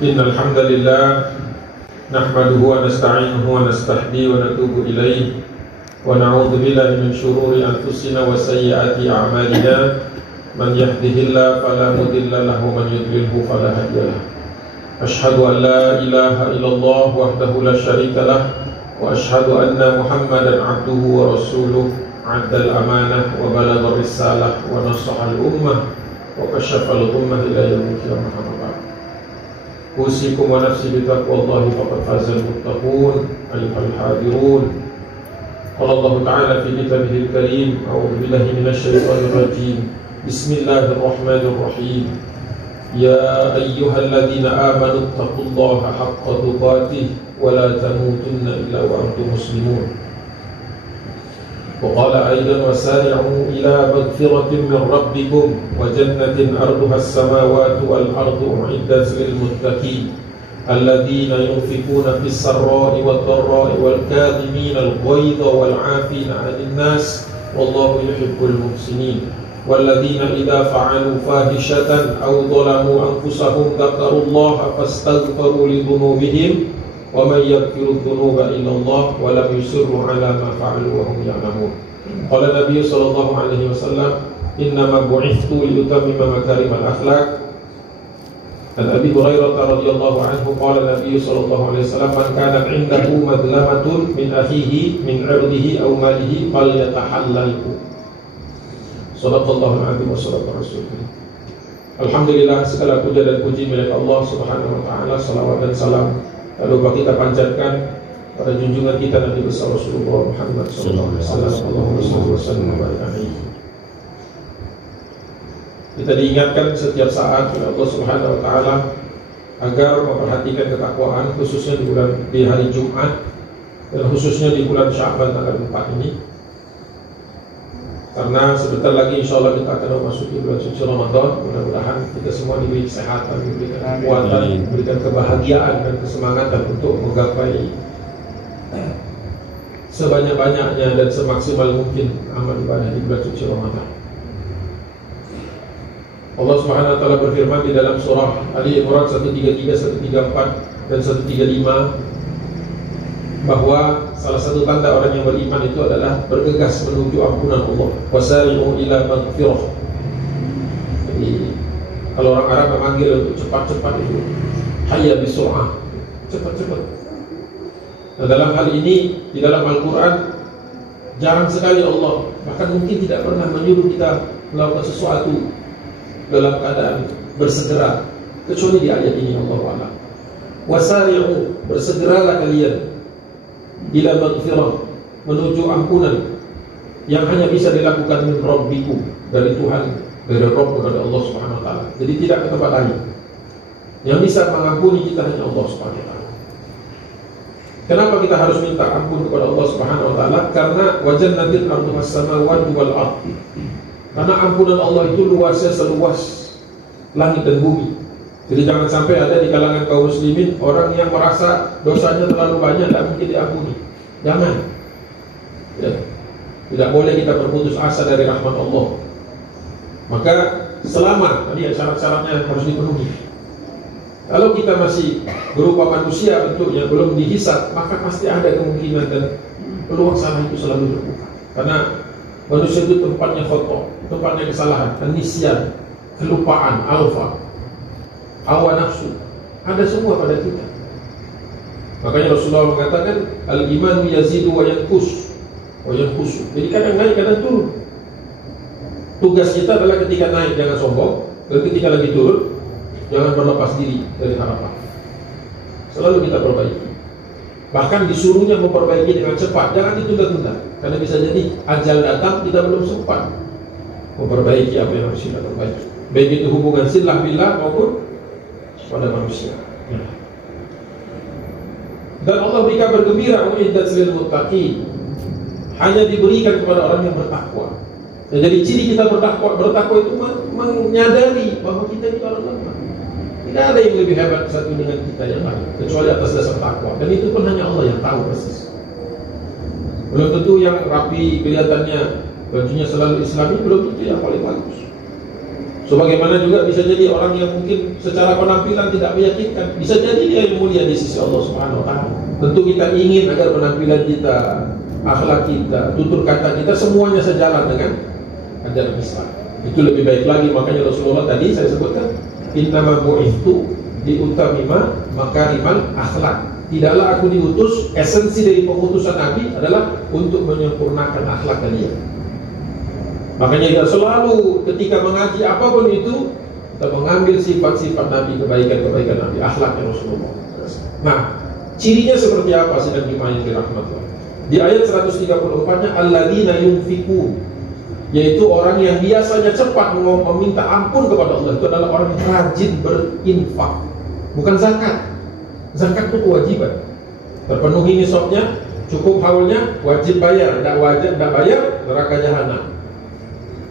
Innal hamdalillah nahmaduhu wa nasta'inuhu wa nastahdihi wa natubu ilayhi wa na'udzu billahi min shururi anfusina wa sayyiati a'malina man yahdihillahu fala mudilla lahu wa man yudlilhu fala hadiya lahu. Ashhadu an la ilaha illallah wahdahu la syarika lah wa ashhadu anna Muhammadan 'abduhu wa rasuluh 'addal amanah wa balagha risalah wa nasaha al-ummah wa kashafa al-ummah ila yaumil qiyamah. Usikum wa nafsi bitaqwallahi faqad fazal muttaqun ayyuhal hadirun. Qala Allah ta'ala fi kitabihil karim, a'udzu billahi minasy syaithanir rajim. Bismillahirrahmanirrahim. Ya ayyuhalladzina amanu taqullaha haqqa tuqatih wa la tamutunna illa wa antum muslimun. وقال أيضا وسارعوا إلى مغفرة من ربكم وجنة أرضها السماوات والأرض أعدت للمتقين الذين ينفقون في السراء والضراء والكاظمين الغيظ والعافين عن الناس والله يحب المحسنين والذين إذا فعلوا فاحشة أو ظلموا أنفسهم ذكروا الله فاستغفروا لذنوبهم وَمَنْ يَغْفِرُ الذُّنُوبَ إِلَّا اللَّهُ وَلَمْ يُصِرُّوا عَلَى مَا فَعَلُوا وَهُمْ يَعْلَمُونَ. قال النبي صلى الله عليه وسلم إنما بعثت لأتمم مكارم الأخلاق. عن أبي هريرة رضي الله عنه قال النبي صلى الله عليه وسلم من كانت عنده مظلمة من أخيه من عرضه أو ماله فليتحلله. صدق الله العظيم وصدق رسوله. Alhamdulillah, segala puja dan puji milik Allah Subhanahu wa taala, salawat dan salam lalu kita panjatkan pada junjungan kita Nabi besar Rasulullah Muhammad sallallahu alaihi wasallam. Kita diingatkan setiap saat oleh Allah Subhanahu wa taala agar memperhatikan ketakwaan, khususnya di hari Jumat dan khususnya di bulan Sya'ban tanggal 4 ini. Karena sebentar lagi insya Allah kita akan memasuki bulan suci Ramadan. Mudah-mudahan kita semua diberi kesehatan, diberikan kekuatan, diberikan kebahagiaan dan kesemangatan untuk menggapai sebanyak-banyaknya dan semaksimal mungkin amal ibadah di bulan suci Ramadan. Allah Subhanahu wa taala berfirman di dalam surah Ali Imran 133, 134 dan 135 bahwa salah satu tanda orang yang beriman itu adalah bergegas menuju ampunan Allah. Wasari'u ila maghfirah. Jadi kalau orang Arab memanggil untuk cepat-cepat itu hayya bisur'ah, cepat-cepat. Nah, dalam hal ini di dalam Al-Quran jarang sekali Allah, bahkan mungkin tidak pernah menyuruh kita melakukan sesuatu dalam keadaan bersegera, kecuali di ayat ini Allah Ta'ala. Wasari'u, bersegeralah kalian ila maghfirah, menuju ampunan yang hanya bisa dilakukan min rabbikum, dari Tuhan, dari Rabb, kepada Allah Subhanahu wa taala. Jadi tidak ke tempat lain. Yang bisa mengampuni kita hanya Allah Subhanahu wa taala. Kenapa kita harus minta ampun kepada Allah Subhanahu wa taala? Karena wajannatin arduhas samawati wal ardh. Karena ampunan Allah itu luasnya seluas langit dan bumi. Jadi jangan sampai ada di kalangan kaum muslimin orang yang merasa dosanya terlalu banyak dan mungkin diampuni. Jangan. Ya. Tidak boleh kita berputus asa dari rahmat Allah. Maka selama tadi syarat-syaratnya harus dipenuhi. Kalau kita masih berupa manusia bentuknya belum dihisab, maka pasti ada kemungkinan dan peluang salah itu selalu terbuka. Karena manusia itu tempatnya khata', tempatnya kesalahan, nisyan, kelupaan, hawa nafsu, ada semua pada kita. Makanya Rasulullah mengatakan al-iman yazidu wa yanqus. Jadi kadang naik, kadang turun. Tugas kita adalah ketika naik jangan sombong, dan ketika lagi turun jangan berlepas diri dari harapan. Selalu kita perbaiki. Bahkan disuruhnya memperbaiki dengan cepat, jangan ditunda-tunda. Karena bisa jadi ajal datang kita belum sempat memperbaiki apa yang harus kita perbaiki. Baik itu hubungan silah billah maupun pada manusia. Dan Allah beri kabar gembira uiddat lil muttaqin, hanya diberikan kepada orang yang bertakwa. Ya, jadi ciri kita bertakwa itu menyadari bahwa kita ini orang lemah. Tidak ada yang lebih hebat satu dengan kita yang lain kecuali atas dasar takwa. Dan itu pun hanya Allah yang tahu persis. Belum tentu yang rapi kelihatannya bajunya selalu Islami, belum tentu yang paling bagus. Sebagaimana juga bisa jadi orang yang mungkin secara penampilan tidak meyakinkan, bisa jadi dia yang mulia di sisi Allah Subhanahu wa taala. Tentu kita ingin agar penampilan kita, akhlak kita, tutur kata kita semuanya sejalan dengan ajaran Islam. Itu lebih baik lagi. Makanya Rasulullah tadi saya sebutkan, innama bu'ithtu diutamima makarimal akhlak. Tidaklah aku diutus, esensi dari pengutusan Nabi adalah untuk menyempurnakan akhlak kalian. Makanya kita selalu ketika mengaji apapun itu, kita mengambil sifat-sifat Nabi, kebaikan-kebaikan Nabi, akhlaknya Rasulullah. Nah, cirinya seperti apa sedang dimain di rahmatullah? Di ayat 134-nya alladzina yunfiqun, yaitu orang yang biasanya cepat meminta ampun kepada Allah. Itu adalah orang yang rajin berinfak, bukan zakat. Zakat itu kewajiban, terpenuhi nisabnya, cukup haulnya, wajib bayar. Tidak bayar, neraka jahanam.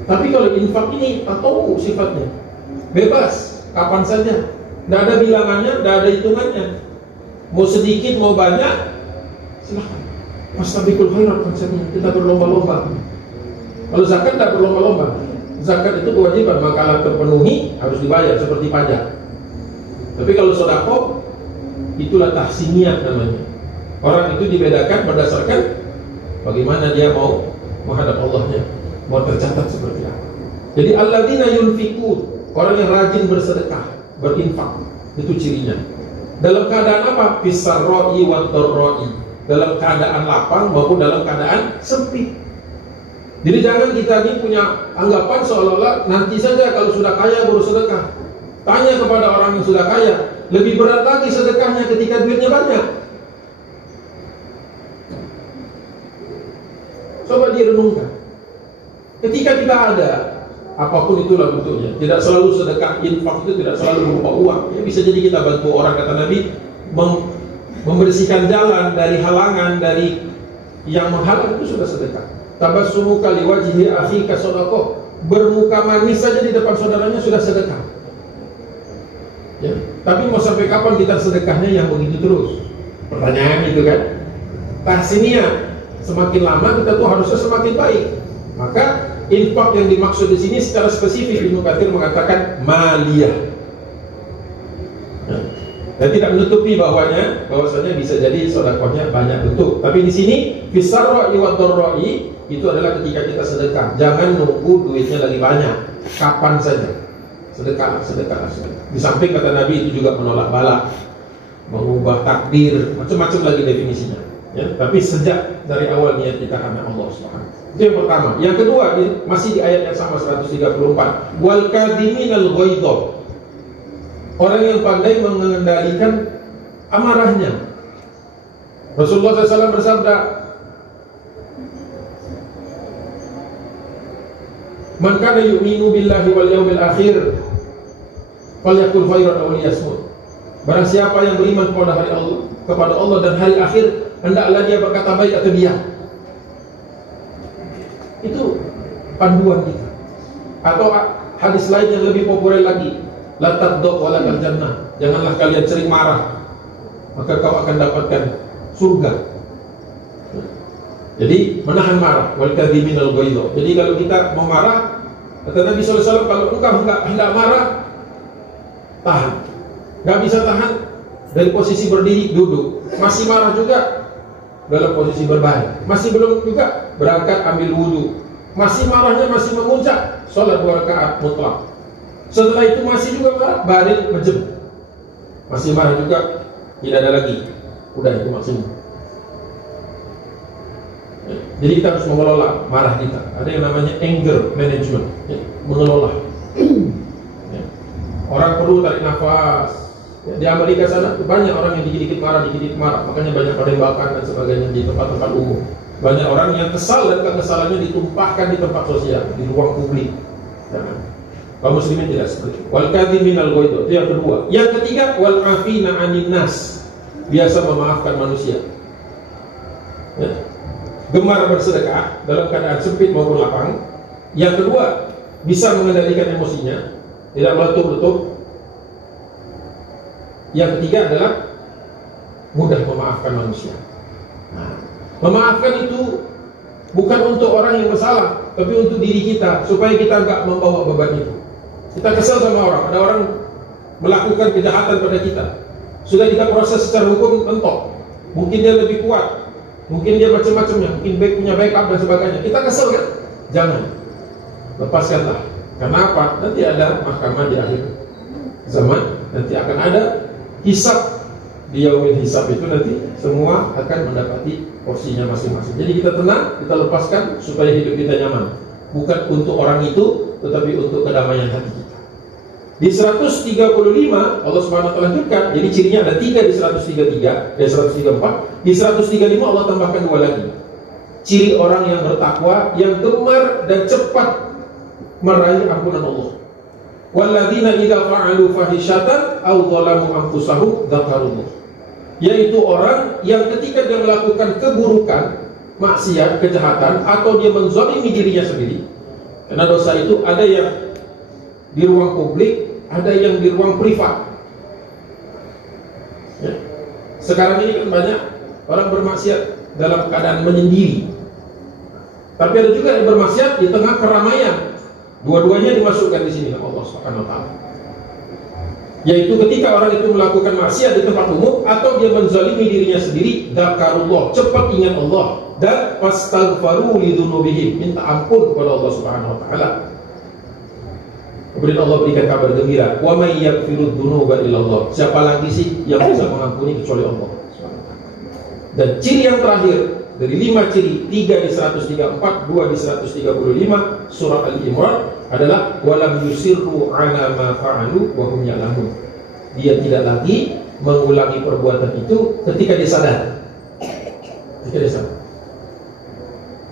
Tapi kalau infak ini tahu sifatnya, bebas, kapan saja, tidak ada bilangannya, tidak ada hitungannya. Mau sedikit, mau banyak, silahkan. Fastabiqul khairat konsepnya, kita berlomba-lomba. Kalau zakat tidak berlomba-lomba. Zakat itu kewajiban, maka terpenuhi harus dibayar seperti pajak. Tapi kalau sedekah, itulah tahsiniyat namanya. Orang itu dibedakan berdasarkan bagaimana dia mau menghadap Allahnya, mau tercatat seperti apa. Jadi alladzina yunfiqun, orang yang rajin bersedekah, berinfak, itu cirinya. Dalam keadaan apa? Fisarra'i wa dharra'i, dalam keadaan lapang maupun dalam keadaan sempit. Jadi jangan kita ini punya anggapan seolah-olah nanti saja kalau sudah kaya baru sedekah. Tanya kepada orang yang sudah kaya, lebih berat lagi sedekahnya ketika duitnya banyak. Coba direnungkan. Ketika kita ada, apapun itulah bentuknya, tidak selalu sedekah, infak itu tidak selalu berupa uang. Ya, bisa jadi kita bantu orang, kata Nabi, membersihkan jalan dari halangan, dari yang menghalang, itu sudah sedekah. Tabassumu kali wajhi akhika shadaqah, bermuka manis saja di depan saudaranya sudah sedekah. Ya, tapi mau sampai kapan kita sedekahnya yang begitu terus? Pertanyaan itu kan. Tahsiniyah, semakin lama kita tuh harusnya semakin baik. Maka infak yang dimaksud di sini secara spesifik Ibnu Katsir mengatakan maliyah. Ya. Dan tidak menutupi bahwasanya bisa jadi sedekahnya banyak bentuk. Tapi di sini fisarra'i wa dharra'i itu adalah ketika kita sedekah. Jangan nunggu duitnya lagi banyak. Kapan saja. Sedekah. Di samping kata Nabi itu juga menolak bala, mengubah takdir, macam-macam lagi definisinya. Ya, tapi sejak dari awal niat kita karena Allah Subhanahu. Itu yang pertama. Yang kedua masih di ayat yang sama 134. Wal kadhiminal ghaidha. Orang yang pandai mengendalikan amarahnya. Rasulullah SAW bersabda, "Man kana yu'minu billahi wal yawmil akhir falyakul khairan aw liyasmut." Barang siapa yang beriman kepada Allah dan hari akhir, hendaklah dia berkata baik atau diam. Itu panduan kita. Atau hadis lain yang lebih populer lagi, la taddu walakal jannah. Janganlah kalian sering marah, maka kau akan dapatkan surga. Jadi menahan marah, wal kadhiminal ghaidha. Jadi kalau kita mau marah, kata Nabi SAW, kalau engkau hendak marah, tahan. Gak bisa tahan, dari posisi berdiri duduk. Masih marah juga, dalam posisi berbaring. Masih belum juga, berangkat ambil wudhu. Masih marahnya masih memuncak, sholat 2 rakaat mutlak. Setelah itu masih juga marah, baring menjem. Masih marah juga, tidak ada lagi. Udah, itu maksimum. Jadi kita harus mengelola marah kita. Ada yang namanya anger management, mengelola. Orang perlu tarik nafas. Di Amerika sana banyak orang yang dikit-dikit marah, makanya banyak penembakan dan sebagainya di tempat-tempat umum. Banyak orang yang kesal dan kekesalannya ditumpahkan di tempat sosial, di ruang publik. Kaum muslimin tidak seperti itu. Wal kadhiminal ghaidha, itu yang kedua. Yang ketiga, wal afina 'anil nas, biasa memaafkan manusia. Ya. Gemar bersedekah dalam keadaan sempit maupun lapang. Yang kedua, bisa mengendalikan emosinya, tidak meletup-letup. Yang ketiga adalah mudah memaafkan manusia. Nah, memaafkan itu bukan untuk orang yang bersalah, tapi untuk diri kita, supaya kita enggak membawa beban itu. Kita kesal sama orang, ada orang melakukan kejahatan pada kita, sudah kita proses secara hukum, mentok. Mungkin dia lebih kuat, mungkin dia macam-macamnya, mungkin punya backup dan sebagainya. Kita kesal kan? Jangan, lepaskanlah. Karena apa? Nanti ada mahkamah di akhir zaman, nanti akan ada hisab. Di yaumil hisab itu nanti semua akan mendapati porsinya masing-masing. Jadi kita tenang, kita lepaskan supaya hidup kita nyaman. Bukan untuk orang itu, tetapi untuk kedamaian hati kita. Di 135 Allah Subhanahu wa taala lanjutkan. Jadi cirinya ada 3 di 133, di 134. Di 135 Allah tambahkan 2 lagi. Ciri orang yang bertakwa, yang gemar dan cepat meraih ampunan Allah. Walladzina idza fa'alu fahishatan aw dzalamu anfusahum dzakarullah. Yaitu orang yang ketika dia melakukan keburukan, maksiat, kejahatan, atau dia menzalimi dirinya sendiri. Karena dosa itu ada yang di ruang publik, ada yang di ruang privat. Ya. Sekarang ini kan banyak orang bermaksiat dalam keadaan menyendiri. Tapi ada juga yang bermaksiat di tengah keramaian. Dua-duanya dimasukkan di sini oleh Allah Subhanahu wa taala. Yaitu ketika orang itu melakukan maksiat di tempat umum atau dia menzalimi dirinya sendiri, dzakarullah, cepat ingat Allah, dan fastaghfaru lidzunubihim, minta ampun kepada Allah Subhanahu wa taala. Kemudian Allah berikan kabar gembira, wa may yaghfirud dzunuba illallah. Siapa lagi sih yang bisa mengampuni kecuali Allah. Dan ciri yang terakhir dari 5 ciri, 3 di 134, 2 di 135 surah Al-Imran adalah walam yusirru ala ma fa'alu wa hum ya'lamun. Dia tidak lagi mengulangi perbuatan itu ketika dia sadar. Ketika dia sadar.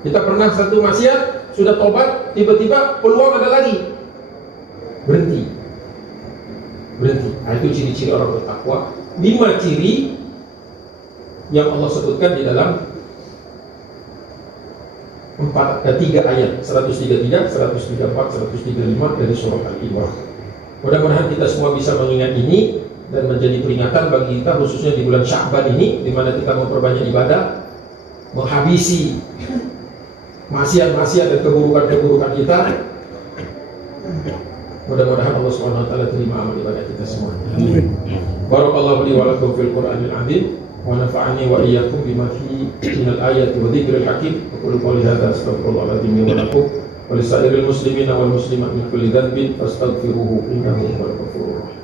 Kita pernah satu maksiat, sudah tobat, tiba-tiba peluang ada lagi. Berhenti. Nah, itu ciri-ciri orang bertakwa. 5 ciri yang Allah sebutkan di dalam 3 ayat 133, 134, 135 dari surah Al-Imran. Mudah-mudahan kita semua bisa mengingat ini dan menjadi peringatan bagi kita, khususnya di bulan Sya'ban ini, di mana kita memperbanyak ibadah, menghabisi maksiat-maksiat dan keburukan-keburukan kita. Mudah-mudahan Allah Subhanahu wa taala terima amal ibadah kita semua. Amin. Barakallahu li wa lakum fil Qur'anil 'azim. ونفعني وإياكم بما فيه من الآيات وذكر الحكيم. أقول قولي هذا أستغفر الله العظيم لي ولكم ولسائر المسلمين والمسلمات من كل ذنب فاستغفروه إنه هو الغفور الرحيم.